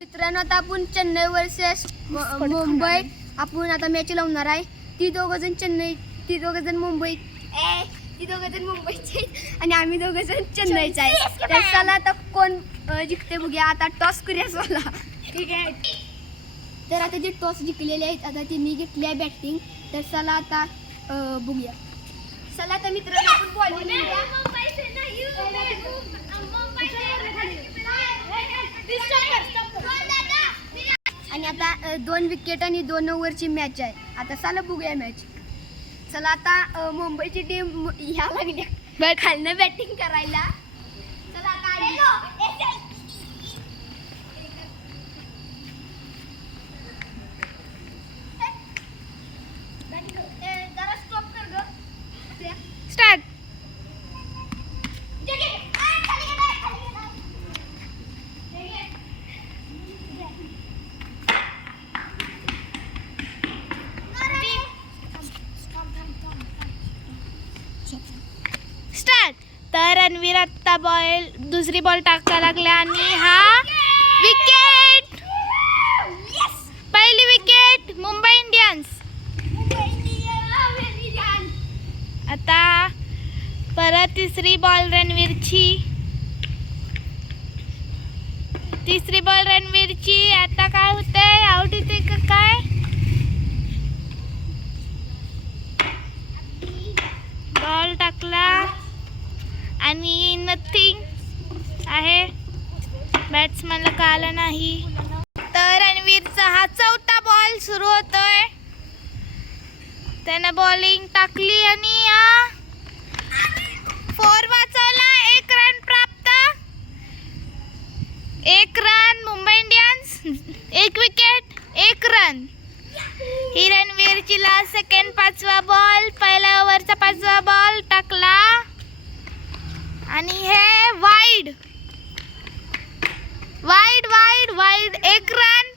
मित्रांनो, आता आपण चेन्नई वर्सेस मुंबई आपण आता मॅच लावणार आहे. ती दोघं जण चेन्नई, ती दोघं जण मुंबई, ती दोघं जण मुंबईचे आणि आम्ही दोघं जण चेन्नईचे आहे. तर चला आता कोण जिंकते बघूया. आता टॉस करूया चला. ठीक आहे. तर आता जे टॉस जिंकलेले आहेत आता त्यांनी घेतली आहे बॅटिंग. तर चला आता बघूया. चला आता मित्रांनो आपण बॉलिंग आणि आता 2 विकेट आणि 2 ओव्हरची मॅच आहे. आता चला बघूया मॅच. चला आता मुंबईची टीम या लागली खालनं बॅटिंग करायला. चला आता जरा स्टॉप कर ग. स्टार्ट. स्टार्ट. तर रणवीर आत्ता दुसरी बॉल टाकायला लागला आणि हा विकेट. पहिली विकेट मुंबई इंडियन्स. आता परत तिसरी बॉल रणवीरची. आता काय होतंय, आउट येते का काय? बॉल टाकला आणि नथिंग आहे. बॅट्समॅनला कळालं नाही. तर रणवीरचा हा 4था बॉल सुरू होतोय. त्यानं बॉलिंग टाकली आणि 4 वाचवला. 1 रन प्राप्त. 1 run Mumbai Indians. 1 wicket 1 run. ही रणवीरची लास्ट सेकंड 5वा बॉल. पहिल्या ओव्हरचा 5वा बॉल टाकला आणि हे वाईड 1 रन.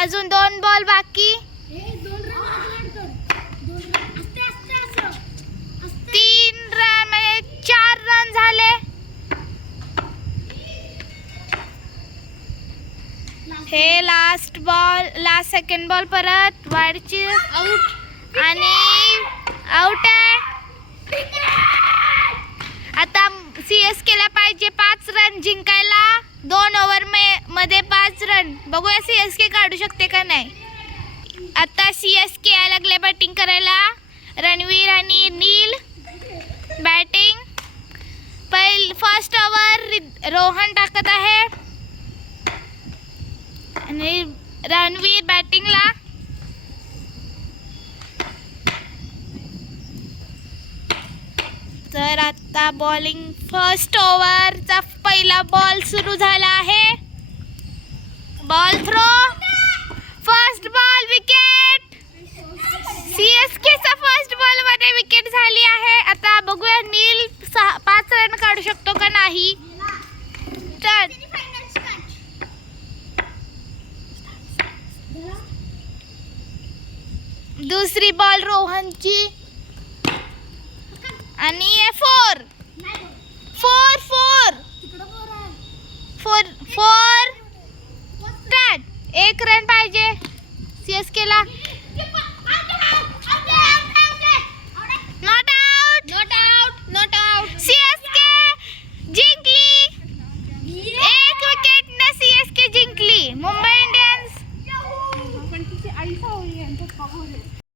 अजून 2 बॉल बाकी. 3 रन म्हणजे 4 रन झाले. हे लास्ट सेकंड बॉल परत वाईडची आउट आणि आउट आहे. आता CSKला पाहिजे 5 रन जिंकायला. 2 ओव्हर मध्ये 5 रन. बघूया CSK काढू शकते का नाही. आता CSK यायला लागले बॅटिंग करायला. रणवीर आणि नील बॅटिंग. फर्स्ट ओव्हर रोहन टाकत आहे आणि रणवीर बॅटिंगला. तर आता बॉलिंग फर्स्ट ओव्हरचा पहिला बॉल सुरू झाला आहे. Ball throw. First ball wicket. CSKचा फर्स्ट बॉल मध्ये विकेट झाली आहे. आता बघूया नील 5 रन काढू शकतो का नाही. दुसरी बॉल रोहनची आणि 4 स्टार्ट. 1 रन पाहिजे CSKला.